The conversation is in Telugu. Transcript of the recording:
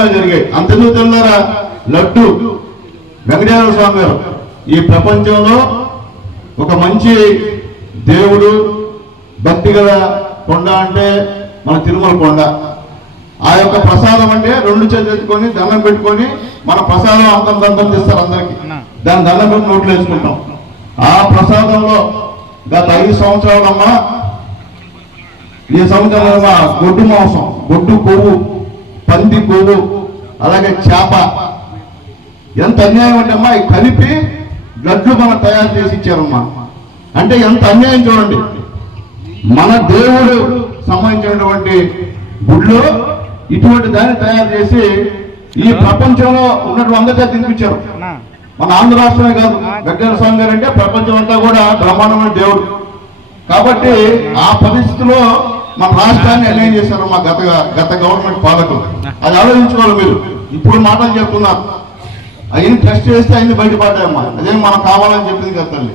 భోజనాలు జరిగాయి. అంతెందుకు తెల్లారా? లడ్డు. వెంకటేశ్వర స్వామి గారు ఈ ప్రపంచంలో ఒక మంచి దేవుడు భక్తి గల కొండ అంటే మన తిరుమల కొండ. ఆ యొక్క ప్రసాదం అంటే రెండు చేతులు దండం పెట్టుకొని మన ప్రసాదం అంతం దండం చేస్తారు అందరికి. దాని దండం పెట్టి నోట్లు వేసుకుంటాం. ఆ ప్రసాదంలో గత ఐదు సంవత్సరాలమ్మా ఈ సంవత్సరంలో గొడ్డు మాంసం గొడ్డు కొవ్వు పంది కొవ్వు అలాగే చేప. ఎంత అన్యాయం అంటే అమ్మా కలిపి గడ్లు మనం తయారు చేసి ఇచ్చారమ్మా. అంటే ఎంత అన్యాయం చూడండి. మన దేవుడు సంబంధించినటువంటి గుడిలో ఇటువంటి దాన్ని తయారు చేసి ఈ ప్రపంచంలో ఉన్నటువంటి అందరికీ తినిపించారు. మన ఆంధ్ర రాష్ట్రమే కాదు గగ్గర స్వామి గారు అంటే ప్రపంచం అంతా కూడా బ్రహ్మాండమైన దేవుడు. కాబట్టి ఆ పరిస్థితిలో మన రాష్ట్రాన్ని అన్యాయం చేశారు మా గత గత గవర్నమెంట్ పాలకులు. అది ఆలోచించుకోవాలి మీరు. ఇప్పుడు మాటలు చెప్తున్నారు అవన్నీ టెస్ట్ చేస్తే అయింది బయటపడ్డాయమ్మా. అదే మనం కావాలని చెప్పింది కదా తల్లి.